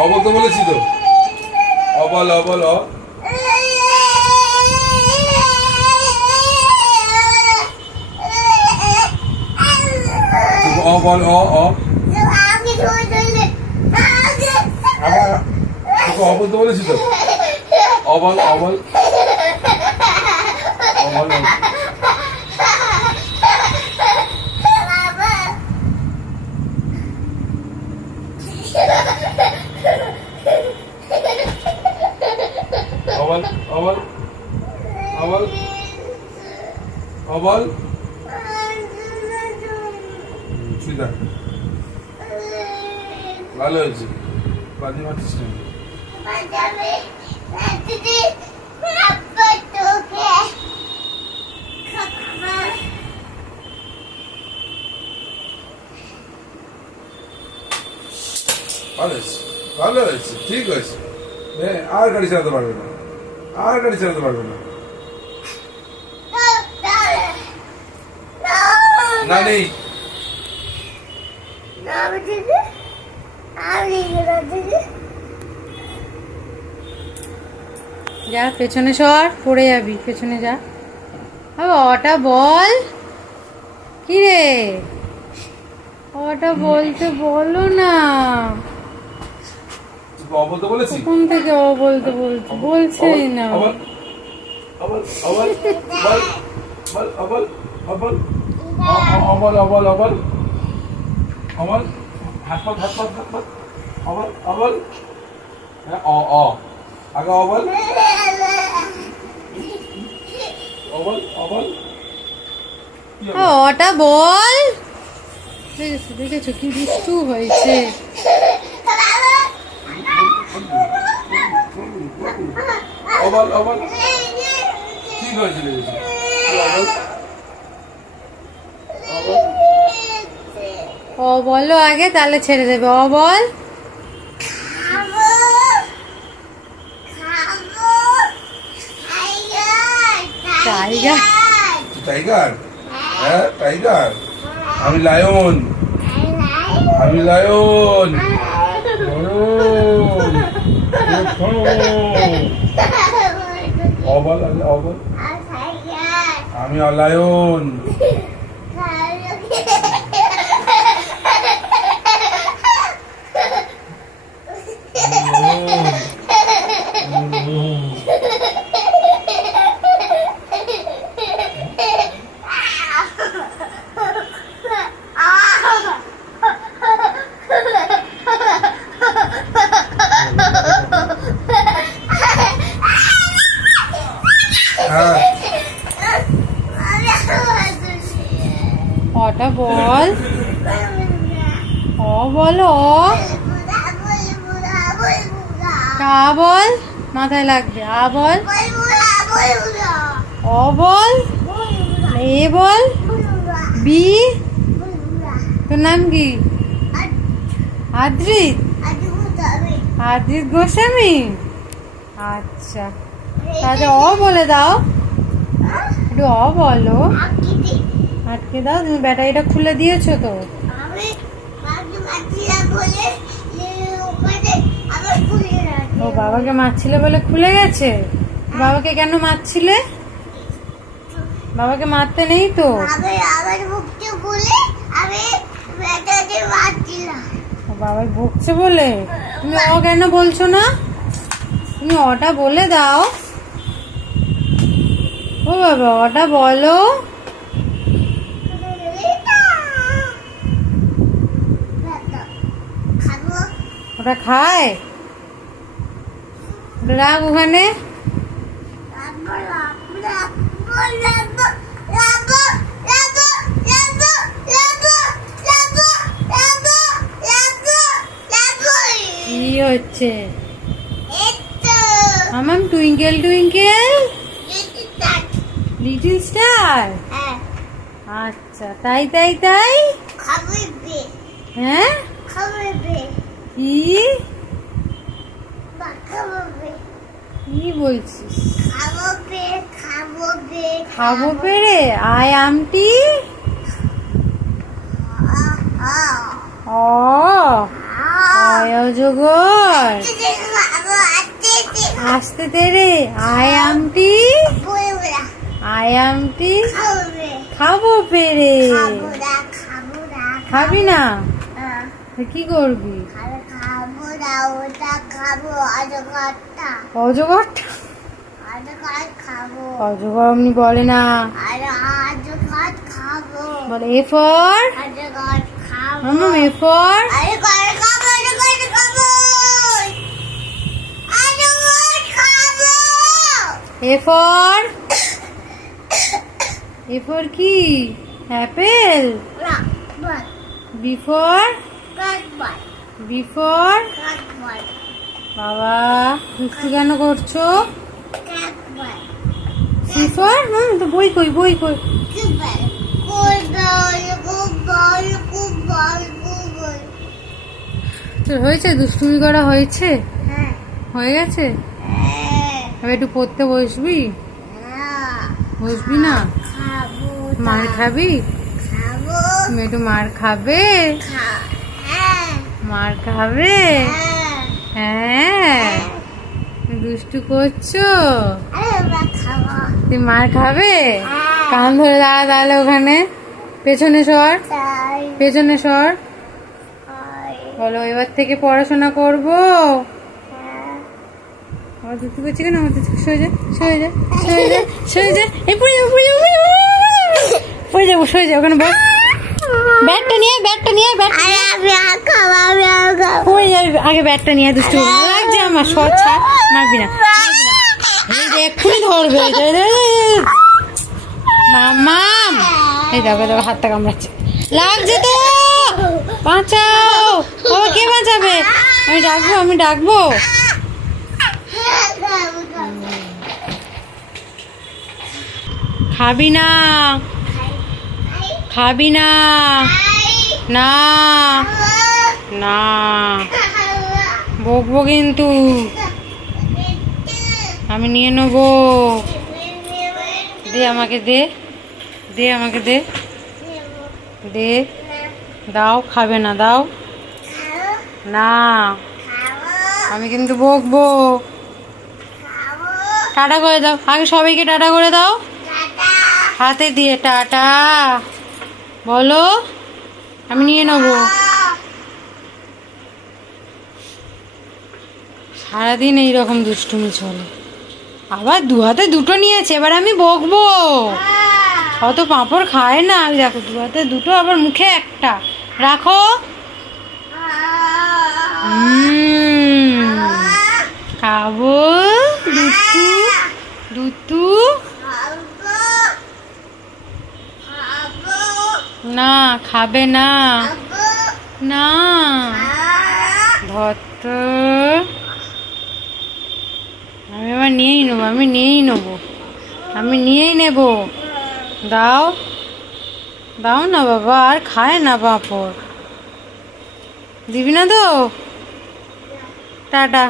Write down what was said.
Of all তো বলেছি তো, অবল অবল অ, অবল অ অ, অবল তো বলেছি তো, of all of all of all of all of all of all of all সিধা, ভালো হয়েছে, বাজি মারছিস না। ভালো হয়েছে, ভালো হয়েছে, ঠিক হয়েছে। আর গাড়ি চালাতে পারবে না, আর গাড়ি চালাতে পারবে না। না নেই, যা পেছনে সর, পড়ে যাবি, পেছনে যা। ওটা বল কি রে, ওটা বলতে বলো না। অবল তো বলেছি, কোন থেকে ও বলতে বলতে বলছেই না। Of all of all of all of all of all of all of all of all of all, হাত পাত হাত পাত হাত পাত, অবল অবল, অ অ, আগে অবল অবল অবল, ওটা বল। দেখেছো দেখেছো কি দুষ্টু হয়েছে। অবল অবল, ঠিক হয়েছিল। ও বলো আগে, তাহলে ছেড়ে দেবে। ও বল। টাইগার, টাইগার, হ্যাঁ টাইগার। আমি লায়ন, আমি লায়ন। অবল অবল, আমি লায়ন। ওটা বল। ও বলো, কা বল, মাথায় লাগবে। আ বল, ও বল, এ বল, বি। তোর নাম কি? আদ্রিত, আদ্রিত গোস্বামী। আচ্ছা, তাহলে অ বলে দাও, একটু অ বলো। আটকে দাও, তুমি ব্যাটারিটা খুলে দিয়েছো তো। ও বাবাকে মারছিলে বলে খুলে গেছে। বাবাকে কেন মারছিলে? বাবাকে মারতে নেই তো। বাবা বকছে বলে তুমি ও কেন বলছো না? তুমি ওটা বলে দাও। ও বাবা ওটা বলো। ওটা খায়, রাখ ওখানে। কি হচ্ছে? আমার টুইঙ্কেল টুইঙ্কেল লিটল স্টার। আচ্ছা, তাই তাই তাই। হ্যাঁ, কি কি বলছিস? খাবো পেরে আয় আমটি। ও আয় অজগর। বল। আসতে তেরে আয় আমটি, আয় আমটি খাবো পেরে। খাবি না কি করবি? অজগরটা, অজগর অমনি বলে না, বলে এ ফর মাম্মাম, A for A for, A for কি? Apple. B for, B for বাবা দুষ্টু কেন করছো? সি ফর তো বই কই, বই কই? হয়েছে, দুষ্টুমি করা হয়েছে, হয়ে গেছে। এবার একটু পড়তে বসবি? বসবি না? মার খাবি? তুমি একটু মার খাবে? মার খাবে? হ্যাঁ দুষ্টু করছো, তুমি মার খাবে? কান ধরে দাঁড়া তাহলে ওখানে, পেছনে সর, পেছনে সর। বলো এবার থেকে পড়াশোনা করবো। দুষ্টু করছি কেন? সরে যা, সরে যা, সরে যা, সরে যা, এই পড়ে যাবো, পড়ে যাবো, সরে যা ওখানে বল। ব্যাটটা নিয়ে, ব্যাটটা নিয়ে, ব্যাটটা পড়ে যাবি, আগে ব্যাটটা নিয়ে। দুষ্টু লাগছে আমার, সর ছাড়, মারবি না, এই যে এক্ষুনি ধরবে মাম্মাম। এই দেখো দেখো হাতটা কামড়াচ্ছে, লাগছে তো, বাঁচাও। ও কে বাঁচাবে? আমি ডাকবো, আমি ডাকবো। খাবি না, খাবি না, না না, বকবো কিন্তু, আমি নিয়ে নেবো। দে আমাকে, দে, দে আমাকে, দে, দে, দাও। খাবে না, দাও না, আমি কিন্তু বকবো। টাটা করে দাও, আগে সবাইকে টাটা করে দাও, হাতে দিয়ে টাটা বলো, আমি নিয়ে নেবো। সারাদিন এইরকম দুষ্টুমি চলে, আবার দু হাতে দুটো নিয়েছে, এবার আমি বকবো। অত পাঁপড় খায় না, আমি দেখো দু হাতে দুটো, আবার মুখে একটা। রাখো, খাবো দুটু, দুটু না, খাবে না, না ধত্ত, আমি আবার নিয়েই নেবো, আমি নিয়েই নেবো, আমি নিয়েই নেবো। দাও, দাও না বাবা, আর খায় না পাঁপড়, দিবি না তো? টাটা।